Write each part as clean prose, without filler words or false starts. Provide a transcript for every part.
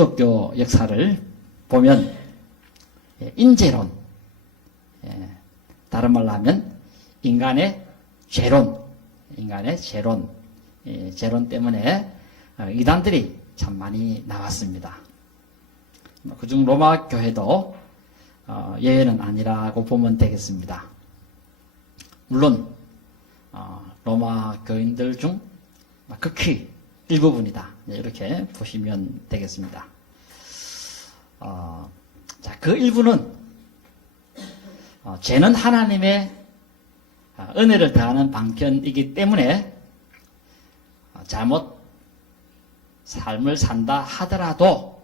기독교 역사를 보면 인재론, 다른 말로 하면 인간의 죄론, 죄론 때문에 이단들이 참 많이 나왔습니다. 그중 로마 교회도 예외는 아니라고 보면 되겠습니다. 물론 로마 교인들 중 극히 일부분이다, 이렇게 보시면 되겠습니다. 자, 그 일부는 죄는 하나님의 은혜를 더하는 방편이기 때문에 잘못 삶을 산다 하더라도,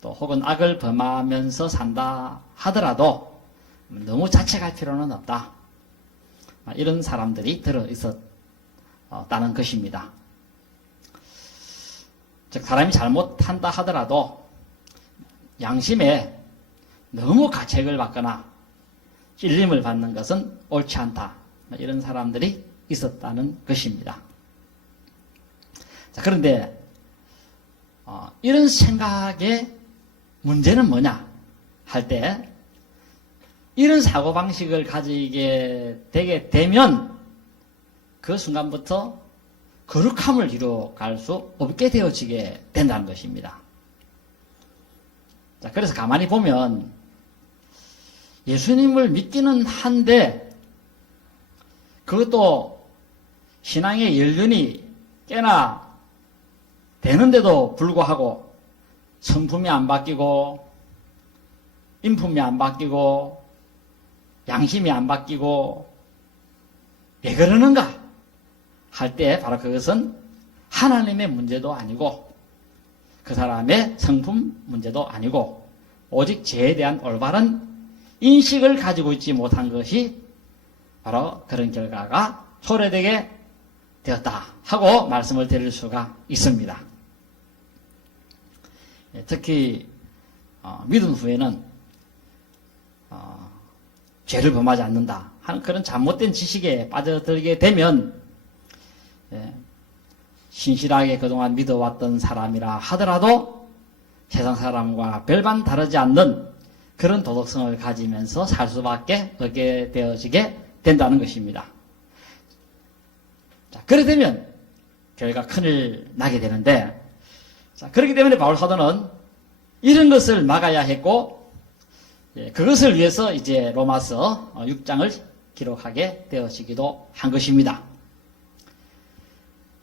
또 혹은 악을 범하면서 산다 하더라도 너무 자책할 필요는 없다, 이런 사람들이 들어 있었다는 것입니다. 즉, 사람이 잘못한다 하더라도 양심에 너무 가책을 받거나 찔림을 받는 것은 옳지 않다, 이런 사람들이 있었다는 것입니다. 자, 그런데 이런 생각의 문제는 뭐냐 할 때, 이런 사고방식을 가지게 되게 되면 그 순간부터 거룩함을 이루어갈 수 없게 되어지게 된다는 것입니다. 자, 그래서 가만히 보면 예수님을 믿기는 한데, 그것도 신앙의 연륜이 꽤나 되는데도 불구하고 성품이 안 바뀌고 인품이 안 바뀌고 양심이 안 바뀌고 왜 그러는가 할 때, 바로 그것은 하나님의 문제도 아니고 그 사람의 성품 문제도 아니고 오직 죄에 대한 올바른 인식을 가지고 있지 못한 것이 바로 그런 결과가 초래되게 되었다 하고 말씀을 드릴 수가 있습니다. 특히 믿은 후에는 죄를 범하지 않는다 하는 그런 잘못된 지식에 빠져들게 되면, 신실하게 그동안 믿어왔던 사람이라 하더라도 세상 사람과 별반 다르지 않는 그런 도덕성을 가지면서 살 수밖에 없게 되어지게 된다는 것입니다. 자, 그렇게 되면 교회가 큰일 나게 되는데, 자, 그렇기 때문에 바울 사도는 이런 것을 막아야 했고, 그것을 위해서 이제 로마서 6장을 기록하게 되어지기도 한 것입니다.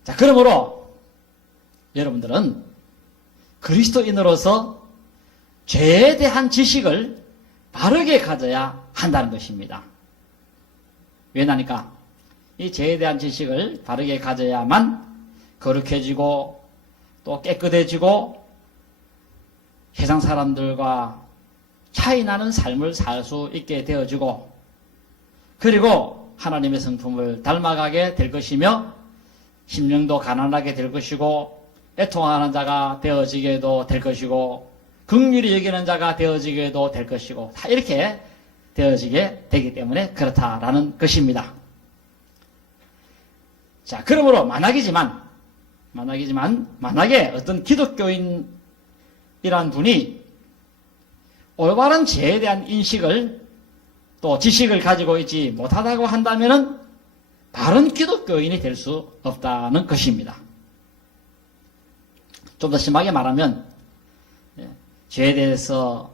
자, 그러므로 여러분들은 그리스도인으로서 죄에 대한 지식을 바르게 가져야 한다는 것입니다. 왜냐니까 이 죄에 대한 지식을 바르게 가져야만 거룩해지고 또 깨끗해지고 세상 사람들과 차이 나는 삶을 살 수 있게 되어지고, 그리고 하나님의 성품을 닮아가게 될 것이며 심령도 가난하게 될 것이고 애통하는 자가 되어지게도 될 것이고 긍휼히 여기는 자가 되어지게도 될 것이고, 다 이렇게 되어지게 되기 때문에 그렇다라는 것입니다. 자, 그러므로 만약에 어떤 기독교인이란 분이 올바른 죄에 대한 인식을 또 지식을 가지고 있지 못하다고 한다면은 바른 기독교인이 될 수 없다는 것입니다. 좀 더 심하게 말하면, 죄에 대해서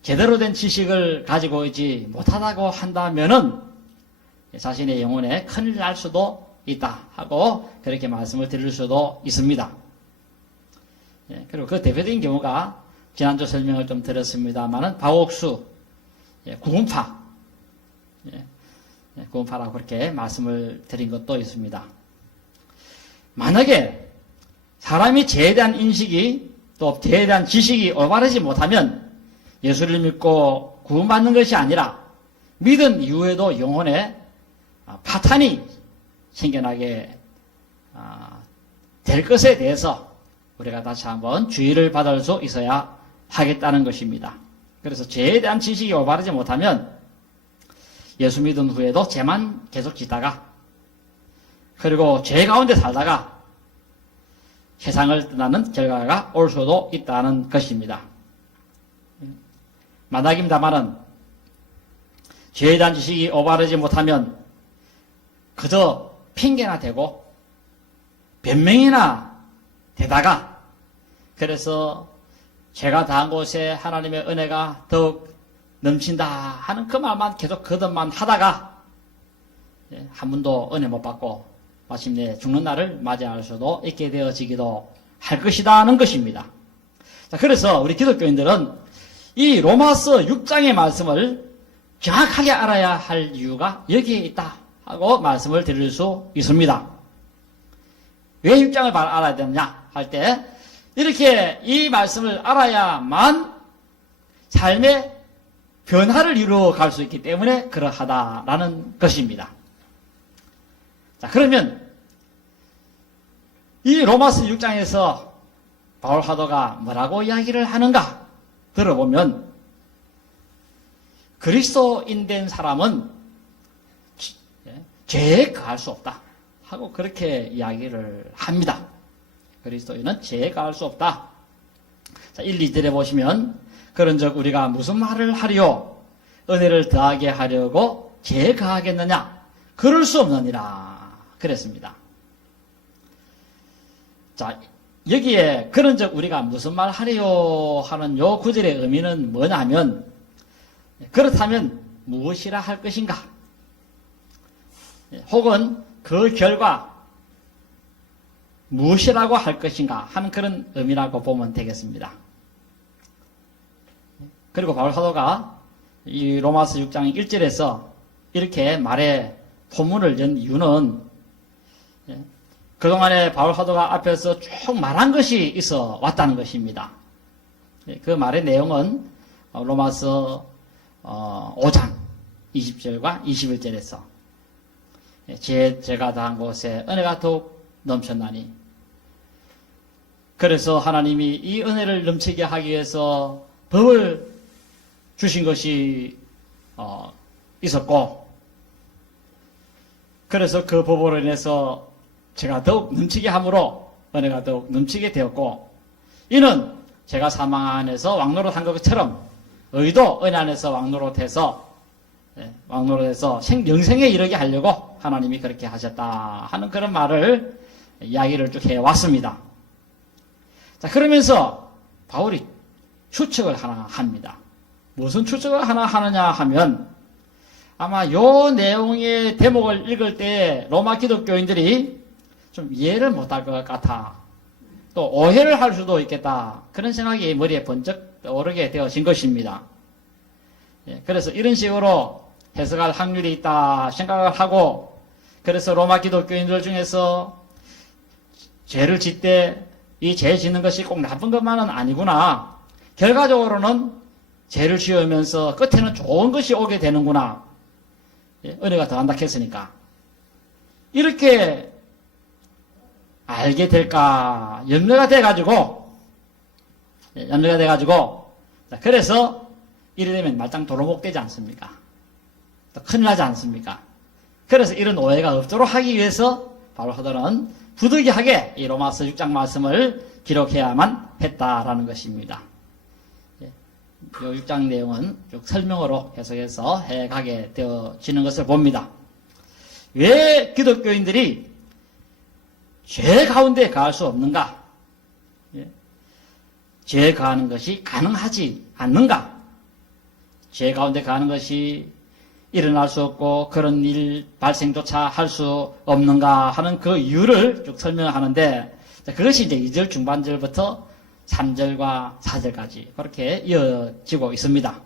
제대로 된 지식을 가지고 있지 못하다고 한다면은 자신의 영혼에 큰일 날 수도 있다 하고 그렇게 말씀을 드릴 수도 있습니다. 그리고 그 대표적인 경우가 지난주 설명을 좀 드렸습니다만은 바옥수 구원파라고 그렇게 말씀을 드린 것도 있습니다. 만약에 사람이 죄에 대한 인식이 또 죄에 대한 지식이 올바르지 못하면 예수를 믿고 구원받는 것이 아니라 믿은 이후에도 영혼에 파탄이 생겨나게 될 것에 대해서 우리가 다시 한번 주의를 받을 수 있어야 하겠다는 것입니다. 그래서 죄에 대한 지식이 올바르지 못하면 예수 믿은 후에도 죄만 계속 짓다가, 그리고 죄 가운데 살다가 세상을 떠나는 결과가 올 수도 있다는 것입니다. 만약입니다마는 죄에 대한 지식이 올바르지 못하면 그저 핑계나 대고 변명이나 대다가 그래서 제가 당한 곳에 하나님의 은혜가 더욱 넘친다 하는 그 말만 계속 거듭만 하다가 한 번도 은혜 못 받고 마침내 죽는 날을 맞이할 수도 있게 되어지기도 할 것이다는 것입니다. 자, 그래서 우리 기독교인들은 이 로마서 6장의 말씀을 정확하게 알아야 할 이유가 여기에 있다 하고 말씀을 드릴 수 있습니다. 왜 6장을 알아야 되느냐 할 때 이렇게 이 말씀을 알아야만 삶의 변화를 이루어 갈 수 있기 때문에 그러하다라는 것입니다. 자, 그러면 이 로마서 6장에서 바울 사도가 뭐라고 이야기를 하는가 들어보면 그리스도인 된 사람은 죄에 가할 수 없다 하고 그렇게 이야기를 합니다. 그리스도인은 죄에 가할 수 없다. 자, 1, 2절에 보시면 그런즉 우리가 무슨 말을 하리요? 은혜를 더하게 하려고 죄에 가하겠느냐? 그럴 수 없느니라 그랬습니다. 자, 여기에 그런즉 우리가 무슨 말 하리요 하는 요 구절의 의미는 뭐냐면 그렇다면 무엇이라 할 것인가? 혹은 그 결과 무엇이라고 할 것인가 하는 그런 의미라고 보면 되겠습니다. 그리고 바울 사도가 이 로마서 6장 1절에서 이렇게 말의 포문을 연 이유는 그동안에 바울 사도가 앞에서 쭉 말한 것이 있어 왔다는 것입니다. 그 말의 내용은 로마서 5장 20절과 21절에서 제가 당한 곳에 은혜가 더욱 넘쳤나니 그래서 하나님이 이 은혜를 넘치게 하기 위해서 법을 주신 것이 있었고 그래서 그 법으로 인해서 제가 더욱 넘치게 함으로 은혜가 더욱 넘치게 되었고 이는 제가 사망 안에서 왕노릇한 것처럼 의도 은혜 안에서 왕노릇해서 영생에 이르게 하려고 하나님이 그렇게 하셨다 하는 그런 말을 이야기를 쭉 해왔습니다. 자, 그러면서 바울이 추측을 하나 합니다. 무슨 추측을 하나 하느냐 하면 아마 요 내용의 대목을 읽을 때 로마 기독교인들이 좀 이해를 못할 것 같아. 또 오해를 할 수도 있겠다. 그런 생각이 머리에 번쩍 떠오르게 되어진 것입니다. 그래서 이런 식으로 해석할 확률이 있다 생각을 하고 그래서 로마 기독교인들 중에서 죄를 짓되 이 죄 짓는 것이 꼭 나쁜 것만은 아니구나. 결과적으로는 죄를 지으면서 끝에는 좋은 것이 오게 되는구나. 은혜가 더한다 했으니까. 이렇게 알게 될까 염려가 돼가지고 그래서 이래 되면 말짱 도로목 되지 않습니까? 또 큰일 나지 않습니까? 그래서 이런 오해가 없도록 하기 위해서 바울 사도는 부득이하게 이 로마서 6장 말씀을 기록해야만 했다라는 것입니다. 이 6장 내용은 쭉 설명으로 해석해서 해가게 되어지는 것을 봅니다. 왜 기독교인들이 죄 가운데 가할 수 없는가? 죄 가하는 것이 가능하지 않는가? 죄 가운데 가는 것이 일어날 수 없고 그런 일 발생조차 할 수 없는가 하는 그 이유를 쭉 설명하는데 그것이 이제 2절 중반절부터 3절과 4절까지 그렇게 이어지고 있습니다.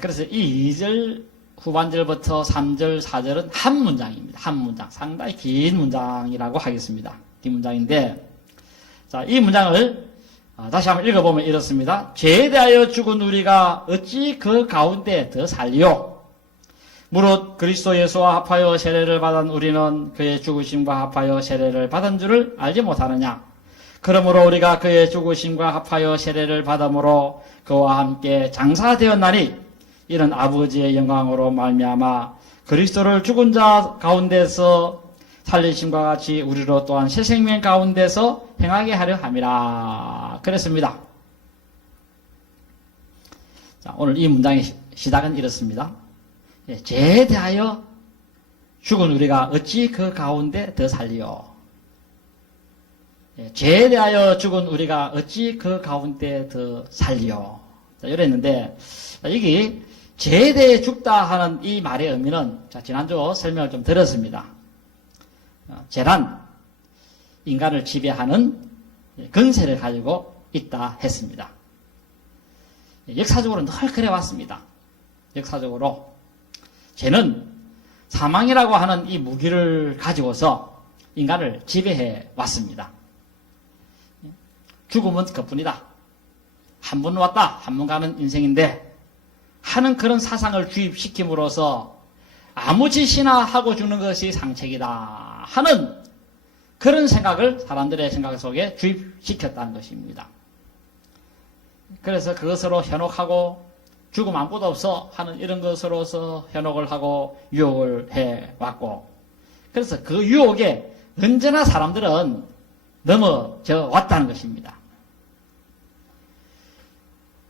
그래서 이 2절 후반절부터 3절, 4절은 한 문장입니다. 한 문장. 상당히 긴 문장이라고 하겠습니다. 긴 문장인데 자, 이 문장을 다시 한번 읽어보면 이렇습니다. 죄에 대하여 죽은 우리가 어찌 그 가운데 더 살리요? 무릇 그리스도 예수와 합하여 세례를 받은 우리는 그의 죽으심과 합하여 세례를 받은 줄을 알지 못하느냐? 그러므로 우리가 그의 죽으심과 합하여 세례를 받음으로 그와 함께 장사되었나니 이는 아버지의 영광으로 말미암아 그리스도를 죽은 자 가운데서 살리심과 같이 우리로 또한 새 생명 가운데서 행하게 하려 함이라 그랬습니다. 자, 오늘 이 문장의 시작은 이렇습니다. 죄에 대하여 죽은 우리가 어찌 그 가운데 더 살리요. 죄에 대하여 죽은 우리가 어찌 그 가운데 더 살리요. 자, 이랬는데, 여기 죄에 대해 죽다 하는 이 말의 의미는, 자, 지난주 설명을 좀 드렸습니다. 죄란 인간을 지배하는 근세를 가지고 있다 했습니다. 역사적으로 늘 그래왔습니다. 역사적으로 죄는 사망이라고 하는 이 무기를 가지고서 인간을 지배해 왔습니다. 죽음은 그뿐이다. 한 번 왔다, 한 번 가는 인생인데 하는 그런 사상을 주입시킴으로써 아무 짓이나 하고 죽는 것이 상책이다 하는 그런 생각을 사람들의 생각 속에 주입시켰다는 것입니다. 그래서 그것으로 현혹하고 죽음 아무것도 없어 하는 이런 것으로서 현혹을 하고 유혹을 해왔고, 그래서 그 유혹에 언제나 사람들은 넘어져 왔다는 것입니다.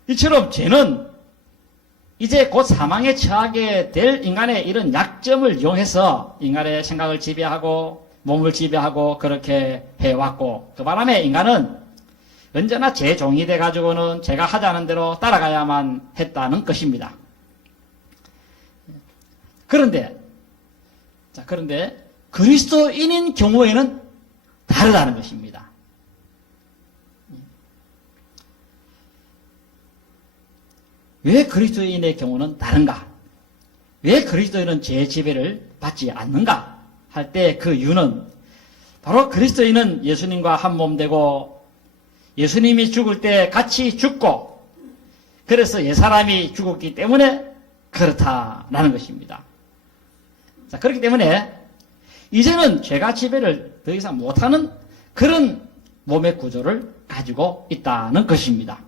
이처럼 죄는 이제 곧 사망에 처하게 될 인간의 이런 약점을 이용해서 인간의 생각을 지배하고 몸을 지배하고 그렇게 해왔고, 그 바람에 인간은 언제나 제 종이 돼가지고는 제가 하자는 대로 따라가야만 했다는 것입니다. 그런데 그리스도인인 경우에는 다르다는 것입니다. 왜 그리스도인의 경우는 다른가? 왜 그리스도인은 죄의 지배를 받지 않는가? 할 때 그 이유는 바로 그리스도인은 예수님과 한 몸 되고 예수님이 죽을 때 같이 죽고 그래서 옛사람이 죽었기 때문에 그렇다라는 것입니다. 자, 그렇기 때문에 이제는 죄가 지배를 더 이상 못하는 그런 몸의 구조를 가지고 있다는 것입니다.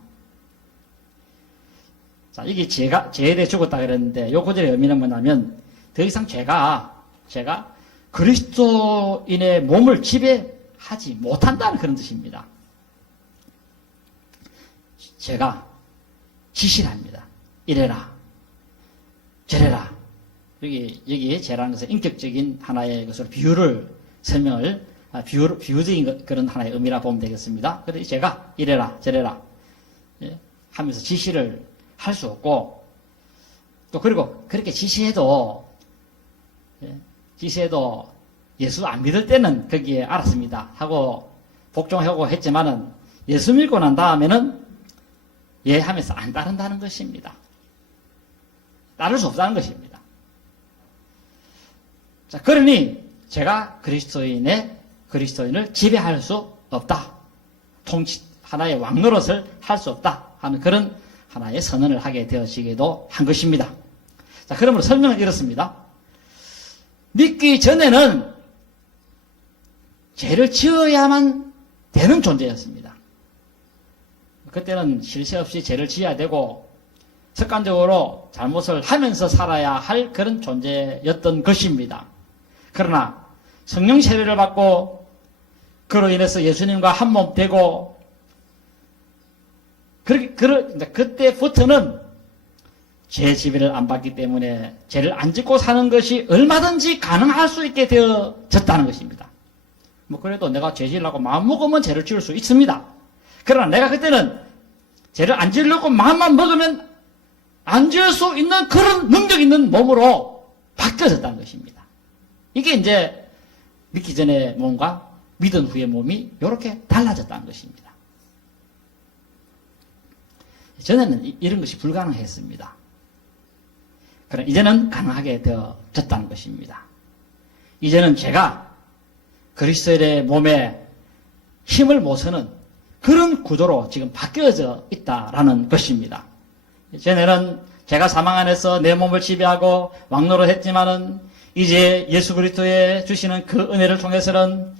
자, 이게 죄에 대해 죽었다 그랬는데 이 구절의 의미는 뭐냐면 더 이상 죄가 그리스도인의 몸을 지배하지 못한다는 그런 뜻입니다. 죄가 지시를 합니다. 이래라, 저래라. 여기 죄라는 것은 인격적인 하나의 것으로 비유적인 그런 하나의 의미라 보면 되겠습니다. 그래서 죄가 이래라, 저래라 하면서 지시를 할 수 없고, 또 그리고 그렇게 지시해도 예수 안 믿을 때는 거기에 알았습니다 하고 복종하고 했지만은 예수 믿고 난 다음에는 예 하면서 안 따른다는 것입니다. 따를 수 없다는 것입니다. 자, 그러니 제가 그리스도인을 지배할 수 없다. 하나의 왕 노릇을 할 수 없다 하는 그런 하나의 선언을 하게 되어지기도 한 것입니다. 자, 그러므로 설명은 이렇습니다. 믿기 전에는 죄를 지어야만 되는 존재였습니다. 그때는 쉴 새 없이 죄를 지어야 되고 습관적으로 잘못을 하면서 살아야 할 그런 존재였던 것입니다. 그러나 성령 세례를 받고 그로 인해서 예수님과 한 몸 되고 그때부터는 죄 지배를 안 받기 때문에 죄를 안 짓고 사는 것이 얼마든지 가능할 수 있게 되어졌다는 것입니다. 그래도 내가 죄 지으려고 마음 먹으면 죄를 지을 수 있습니다. 그러나 내가 그때는 죄를 안 지으려고 마음만 먹으면 안 지을 수 있는 그런 능력 있는 몸으로 바뀌어졌다는 것입니다. 이게 이제 믿기 전의 몸과 믿은 후의 몸이 이렇게 달라졌다는 것입니다. 전에는 이런 것이 불가능했습니다. 그러나 이제는 가능하게 되어졌다는 것입니다. 이제는 제가 그리스도의 몸에 힘을 못 쓰는 그런 구조로 지금 바뀌어져 있다라는 것입니다. 전에는 제가 사망 안에서 내 몸을 지배하고 왕노릇 했지만은 이제 예수 그리스도의 주시는 그 은혜를 통해서는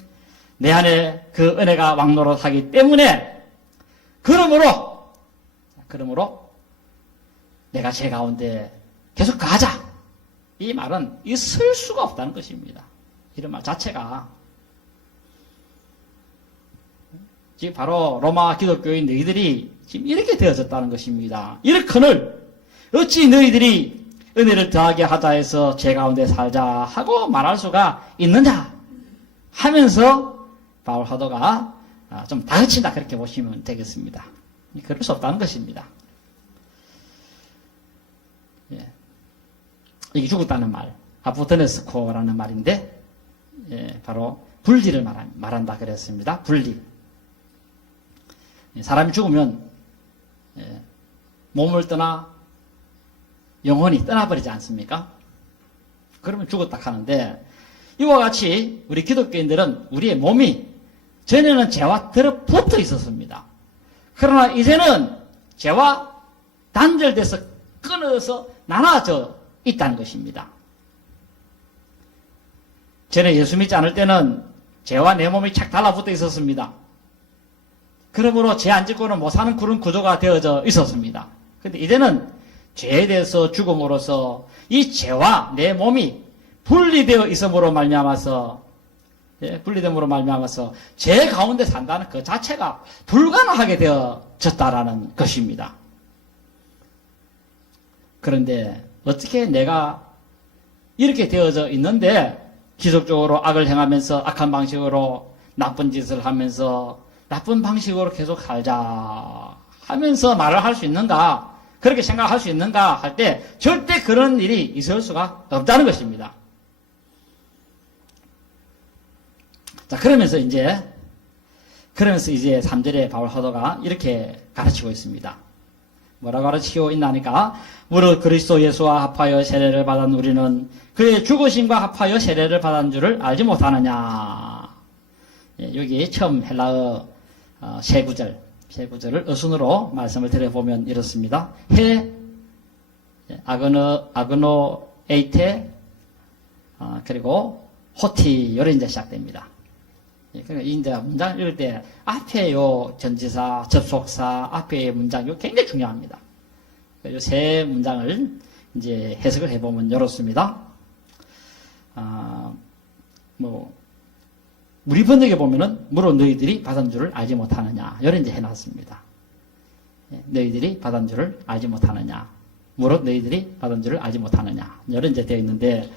내 안에 그 은혜가 왕노릇하기 때문에 그러므로 내가 제 가운데 계속 가자. 이 말은 있을 수가 없다는 것입니다. 이런 말 자체가 지금 바로 로마 기독교인 너희들이 지금 이렇게 되어졌다는 것입니다. 이렇거늘 어찌 너희들이 은혜를 더하게 하자 해서 제 가운데 살자 하고 말할 수가 있느냐 하면서 바울 사도가 좀 다그친다 그렇게 보시면 되겠습니다. 그럴 수 없다는 것입니다. 예. 이게 죽었다는 말, 아포테네스코라는 말인데 바로 분리를 말한다 그랬습니다. 분리. 사람이 죽으면 몸을 떠나 영혼이 떠나버리지 않습니까? 그러면 죽었다 하는데 이와 같이 우리 기독교인들은 우리의 몸이 전에는 죄와 들어붙어 있었습니다. 그러나 이제는 죄와 단절돼서 끊어서 나눠져 있다는 것입니다. 전에 예수 믿지 않을 때는 죄와 내 몸이 착 달라붙어 있었습니다. 그러므로 죄 안 짓고는 못 사는 그런 구조가 되어져 있었습니다. 그런데 이제는 죄에 대해서 죽음으로써 이 죄와 내 몸이 분리되어 있음으로 말미암아서 분리됨으로 말미암아서 죄 가운데 산다는 그 자체가 불가능하게 되어졌다라는 것입니다. 그런데 어떻게 내가 이렇게 되어져 있는데 지속적으로 악을 행하면서 악한 방식으로 나쁜 짓을 하면서 나쁜 방식으로 계속 살자 하면서 말을 할 수 있는가, 그렇게 생각할 수 있는가 할 때 절대 그런 일이 있을 수가 없다는 것입니다. 자, 그러면서 이제 3절에 바울 사도가 이렇게 가르치고 있습니다. 뭐라고 가르치고 있나니까, 무릇 그리스도 예수와 합하여 세례를 받은 우리는 그의 죽으심과 합하여 세례를 받은 줄을 알지 못하느냐. 여기 처음 헬라어 세 구절을 어순으로 말씀을 드려보면 이렇습니다. 아그노 에이테, 그리고 호티, 이런 이제 시작됩니다. 그러니까 이제 문장 읽을 때 앞에 요 전지사, 접속사, 앞에 문장 요 굉장히 중요합니다. 요 세 문장을 이제 해석을 해보면 이렇습니다. 우리 번역에 보면은 무릇 너희들이 받은 줄을 알지 못하느냐, 이런 이제 해놨습니다. 너희들이 받은 줄을 알지 못하느냐, 무릇 너희들이 받은 줄을 알지 못하느냐, 이런 이제 되어 있는데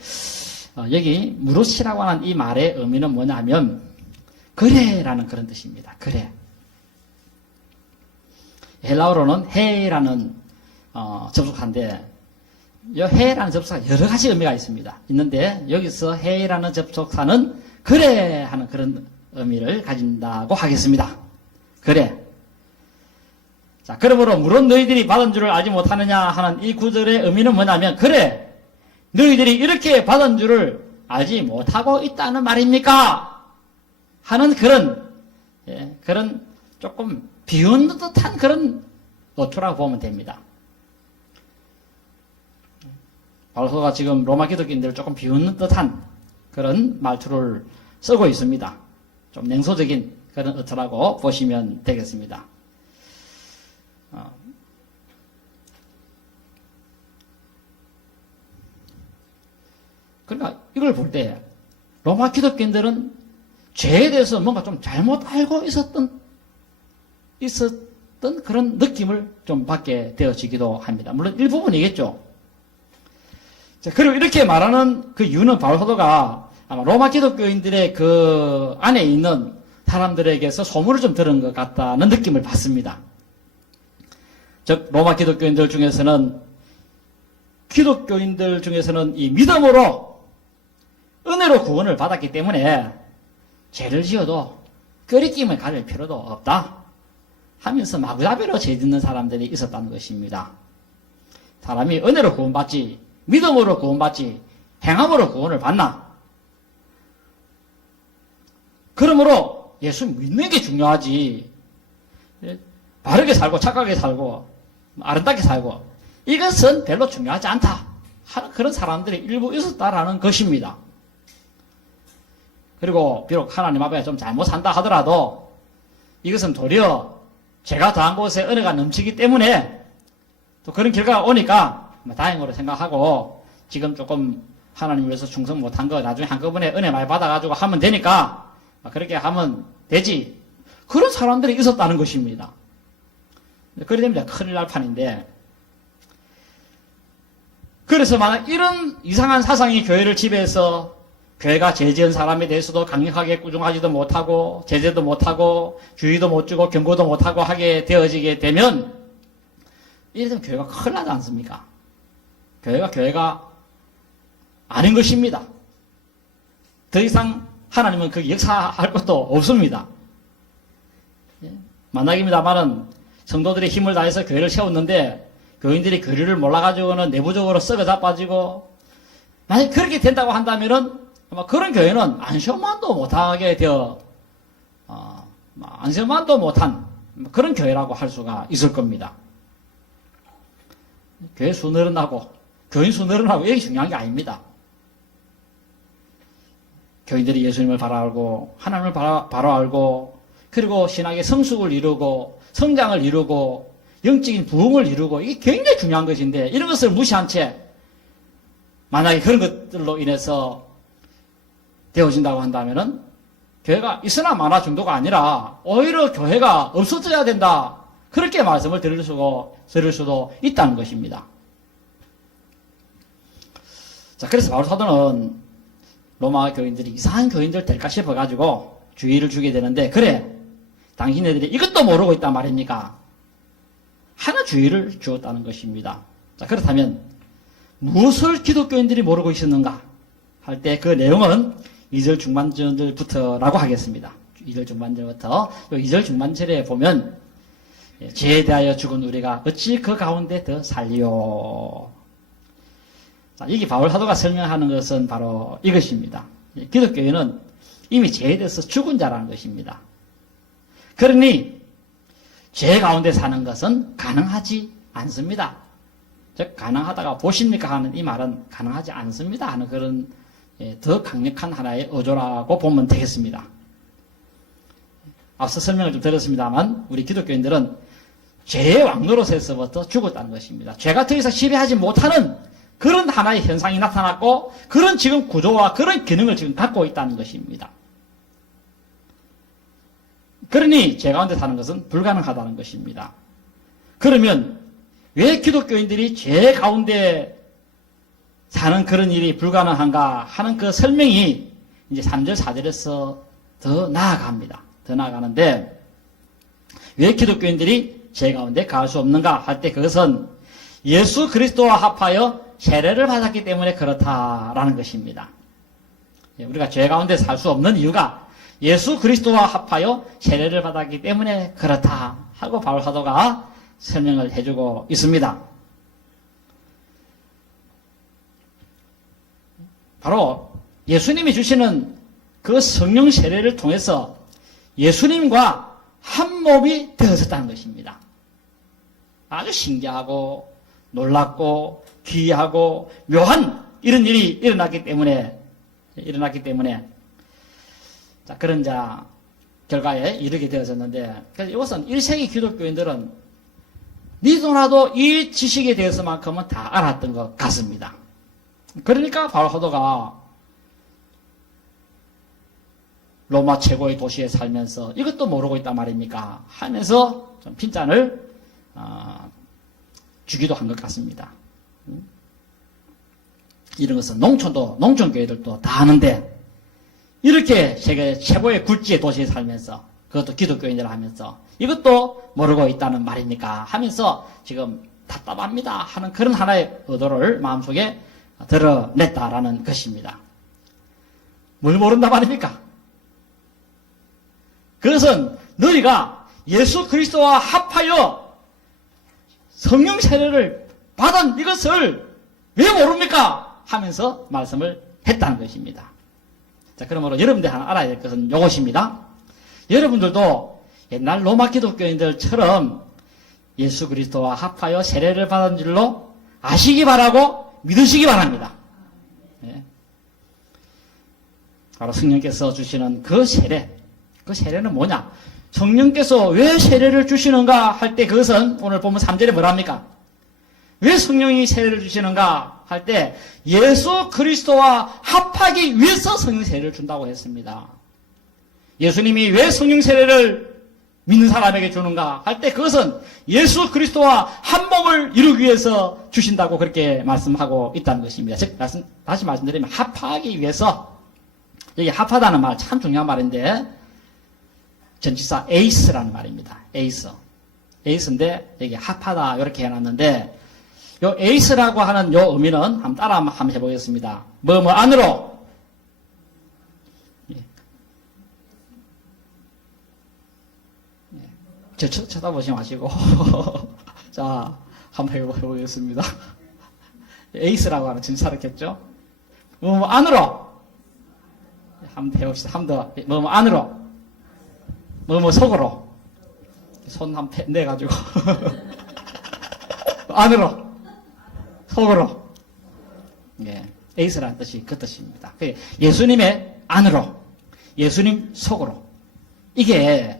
여기 무릇이라고 하는 이 말의 의미는 뭐냐면 그래라는 그런 뜻입니다. 그래. 헬라어로는 헤라는 접속사인데 이 헤라는 접속사가 여러 가지 의미가 있는데 여기서 헤라는 접속사는 그래 하는 그런 의미를 가진다고 하겠습니다. 그래. 자, 그러므로 물론 너희들이 받은 줄을 알지 못하느냐 하는 이 구절의 의미는 뭐냐면, 그래, 너희들이 이렇게 받은 줄을 알지 못하고 있다는 말입니까? 하는 그런 조금 비웃는 듯한 그런 어투라고 보면 됩니다. 바울서가 지금 로마 기독교인들을 조금 비웃는 듯한 그런 말투를 쓰고 있습니다. 좀 냉소적인 그런 어투라고 보시면 되겠습니다. 그러니까 이걸 볼 때 로마 기독교인들은 죄에 대해서 뭔가 좀 잘못 알고 있었던 그런 느낌을 좀 받게 되어지기도 합니다. 물론 일부분이겠죠. 자, 그리고 이렇게 말하는 그 이유는 바울 사도가 아마 로마 기독교인들의 그 안에 있는 사람들에게서 소문을 좀 들은 것 같다는 느낌을 받습니다. 즉, 로마 기독교인들 중에서는 이 믿음으로 은혜로 구원을 받았기 때문에 죄를 지어도 끄리낌을 가질 필요도 없다 하면서 마구잡이로 죄 짓는 사람들이 있었다는 것입니다. 사람이 은혜로 구원받지, 믿음으로 구원받지, 행함으로 구원을 받나? 그러므로 예수 믿는 게 중요하지. 바르게 살고 착하게 살고 아름답게 살고 이것은 별로 중요하지 않다 하는 그런 사람들이 일부 있었다라는 것입니다. 그리고 비록 하나님 앞에 좀 잘못 산다 하더라도 이것은 도리어 제가 더한 곳에 은혜가 넘치기 때문에 또 그런 결과가 오니까 다행으로 생각하고 지금 조금 하나님 위해서 충성 못한 거 나중에 한꺼번에 은혜 많이 받아가지고 하면 되니까 그렇게 하면 되지. 그런 사람들이 있었다는 것입니다. 그래 되면 큰일 날 판인데, 그래서 만약 이런 이상한 사상이 교회를 지배해서 교회가 죄 지은 사람에 대해서도 강력하게 꾸중하지도 못하고 제재도 못하고 주의도 못 주고 경고도 못하고 하게 되어지게 되면 이래서 교회가 큰일 나지 않습니까? 교회가 아닌 것입니다. 더 이상 하나님은 거기 역사할 것도 없습니다. 만약입니다만은 성도들이 힘을 다해서 교회를 세웠는데 교인들이 교리를 몰라가지고는 내부적으로 썩어 자빠지고, 만약 그렇게 된다고 한다면은 아마 그런 교회는 안심만도 못하게 되어 안심만도 못한 그런 교회라고 할 수가 있을 겁니다. 교회 수 늘어나고 교인 수 늘어나고 이게 중요한 게 아닙니다. 교인들이 예수님을 바로 알고 하나님을 바로 알고 그리고 신학의 성숙을 이루고 성장을 이루고 영적인 부흥을 이루고 이게 굉장히 중요한 것인데, 이런 것을 무시한 채 만약에 그런 것들로 인해서 되어진다고 한다면은 교회가 있으나 마나 정도가 아니라 오히려 교회가 없어져야 된다, 그렇게 말씀을 들을 수도 있다는 것입니다. 자, 그래서 바울 사도는 로마 교인들이 이상한 교인들 될까 싶어가지고 주의를 주게 되는데, 그래 당신네들이 이것도 모르고 있단 말입니까? 하나 주의를 주었다는 것입니다. 자, 그렇다면 무엇을 기독교인들이 모르고 있었는가 할 때 그 내용은 2절 중반절부터라고 하겠습니다. 2절 중반절부터 2절 중반절에 보면 죄에 대하여 죽은 우리가 어찌 그 가운데 더 살리요. 자, 여기 바울 사도가 설명하는 것은 바로 이것입니다. 기독교인은 이미 죄에 대해서 죽은 자라는 것입니다. 그러니 죄 가운데 사는 것은 가능하지 않습니다. 즉 가능하다가 보십니까 하는 이 말은 가능하지 않습니다 하는 그런 더 강력한 하나의 어조라고 보면 되겠습니다. 앞서 설명을 좀 드렸습니다만 우리 기독교인들은 죄의 왕노릇에서부터 죽었다는 것입니다. 죄가 더 이상 지배하지 못하는 그런 하나의 현상이 나타났고 그런 지금 구조와 그런 기능을 지금 갖고 있다는 것입니다. 그러니 죄 가운데 사는 것은 불가능하다는 것입니다. 그러면 왜 기독교인들이 죄 가운데 사는 그런 일이 불가능한가 하는 그 설명이 이제 3절, 4절에서 더 나아갑니다. 더 나아가는데, 왜 기독교인들이 죄 가운데 가할 수 없는가 할 때 그것은 예수 그리스도와 합하여 세례를 받았기 때문에 그렇다라는 것입니다. 우리가 죄 가운데 살 수 없는 이유가 예수 그리스도와 합하여 세례를 받았기 때문에 그렇다 하고 바울 사도가 설명을 해주고 있습니다. 바로 예수님이 주시는 그 성령 세례를 통해서 예수님과 한 몸이 되어졌다는 것입니다. 아주 신기하고 놀랍고 기이하고 묘한 이런 일이 일어났기 때문에 자, 그런 결과에 이르게 되어졌는데, 그래서 이것은 1세기 기독교인들은 니도 나도 이 지식에 대해서만큼은 다 알았던 것 같습니다. 그러니까 바울 사도가 로마 최고의 도시에 살면서 이것도 모르고 있단 말입니까 하면서 좀 핀잔을 주기도 한 것 같습니다. 이런 것은 농촌교회들도 다 아는데, 이렇게 세계 최고의 굴지의 도시에 살면서 그것도 기독교인들 하면서 이것도 모르고 있다는 말입니까 하면서 지금 답답합니다 하는 그런 하나의 의도를 마음속에 드러냈다라는 것입니다. 뭘 모른다 말입니까? 그것은 너희가 예수 그리스도와 합하여 성령 세례를 받은 이것을 왜 모릅니까 하면서 말씀을 했다는 것입니다. 자, 그러므로 여러분들이 하나 알아야 될 것은 이것입니다. 여러분들도 옛날 로마 기독교인들처럼 예수 그리스도와 합하여 세례를 받은 줄로 아시기 바라고 믿으시기 바랍니다. 네. 바로 성령께서 주시는 그 세례는 뭐냐? 성령께서 왜 세례를 주시는가 할 때 그것은 오늘 보면 3절에 뭐랍니까? 왜 성령이 세례를 주시는가 할 때 예수 그리스도와 합하기 위해서 성령 세례를 준다고 했습니다. 예수님이 왜 성령 세례를 믿는 사람에게 주는가 할 때 그것은 예수 그리스도와 한 몸을 이루기 위해서 주신다고 그렇게 말씀하고 있다는 것입니다. 즉 다시 말씀드리면 합하기 위해서, 여기 합하다는 말 참 중요한 말인데 전치사 에이스라는 말입니다. 에이스인데 여기 합하다 이렇게 해놨는데 요 에이스라고 하는 요 의미는 한번 따라 한번 해보겠습니다. 뭐 안으로 저 쳐다보지 마시고 자 한번 해보겠습니다. 에이스라고 하는 전치사였겠죠? 뭐 안으로 한번 해봅시다. 한번 더 뭐 안으로 뭐 속으로 손 한 번 내가지고 안으로 속으로 에이스라는 뜻이 그 뜻입니다. 예수님의 안으로 예수님 속으로 이게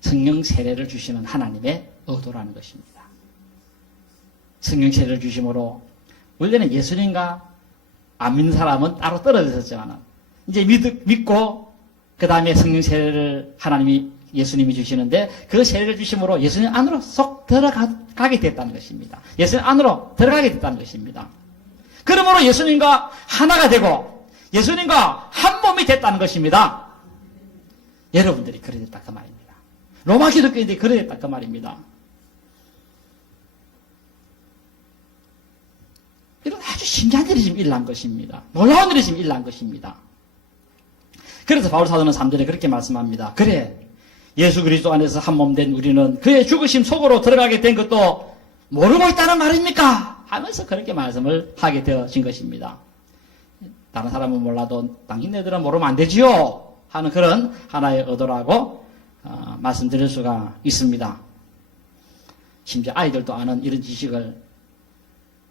성령 세례를 주시는 하나님의 의도라는 것입니다. 성령 세례를 주심으로 원래는 예수님과 안 믿는 사람은 따로 떨어졌었지만 이제 믿고 그 다음에 성령 세례를 예수님이 주시는데 그 세례를 주심으로 예수님 안으로 쏙 들어가게 됐다는 것입니다. 예수님 안으로 들어가게 됐다는 것입니다. 그러므로 예수님과 하나가 되고 예수님과 한 몸이 됐다는 것입니다. 여러분들이 그래 됐다 그 말입니다. 로마 기독교인들이 그래 됐다 그 말입니다. 이런 아주 신기한 일이 지금 일어난 것입니다. 놀라운 일이 지금 일어난 것입니다. 그래서 바울 사도는 3절에 그렇게 말씀합니다. 그래 예수 그리스도 안에서 한 몸 된 우리는 그의 죽으심 속으로 들어가게 된 것도 모르고 있다는 말입니까? 하면서 그렇게 말씀을 하게 되어진 것입니다. 다른 사람은 몰라도 당신네들은 모르면 안 되지요 하는 그런 하나의 의도라고 말씀드릴 수가 있습니다. 심지어 아이들도 아는 이런 지식을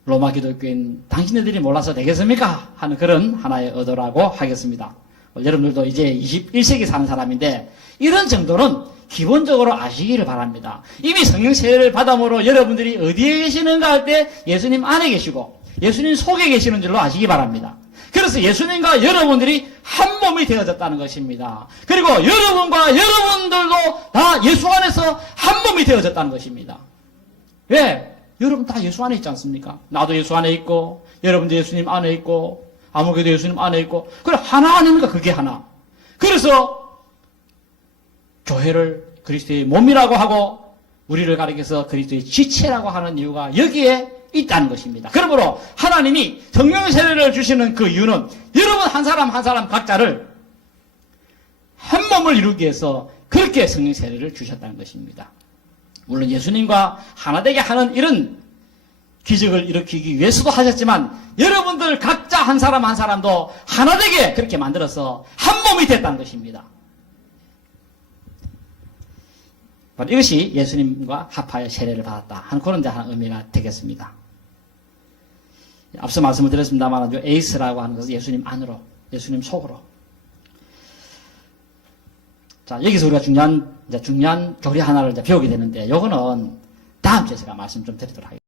로마 기독교인 당신네들이 몰라서 되겠습니까? 하는 그런 하나의 의도라고 하겠습니다. 여러분들도 이제 21세기 사는 사람인데 이런 정도는 기본적으로 아시기를 바랍니다. 이미 성령 세례를 받음으로 여러분들이 어디에 계시는가 할 때 예수님 안에 계시고 예수님 속에 계시는 줄로 아시기 바랍니다. 그래서 예수님과 여러분들이 한 몸이 되어졌다는 것입니다. 그리고 여러분과 여러분들도 다 예수 안에서 한 몸이 되어졌다는 것입니다. 왜? 여러분 다 예수 안에 있지 않습니까? 나도 예수 안에 있고 여러분도 예수님 안에 있고 아무개도 예수님 안에 있고 그래 하나 아닙니까? 그게 하나. 그래서 교회를 그리스도의 몸이라고 하고 우리를 가리켜서 그리스도의 지체라고 하는 이유가 여기에 있다는 것입니다. 그러므로 하나님이 성령 세례를 주시는 그 이유는 여러분 한 사람 한 사람 각자를 한 몸을 이루기 위해서 그렇게 성령 세례를 주셨다는 것입니다. 물론 예수님과 하나 되게 하는 이런 기적을 일으키기 위해서도 하셨지만 여러분들 각자 한 사람 한 사람도 하나 되게 그렇게 만들어서 한 몸이 됐다는 것입니다. 바로 이것이 예수님과 합하여 세례를 받았다 하는 그런 데 하나 의미가 되겠습니다. 앞서 말씀을 드렸습니다만 에이스라고 하는 것은 예수님 안으로 예수님 속으로. 자 여기서 우리가 중요한 교리 하나를 배우게 되는데 요거는 다음 주에 제가 말씀 좀 드리도록 하겠습니다.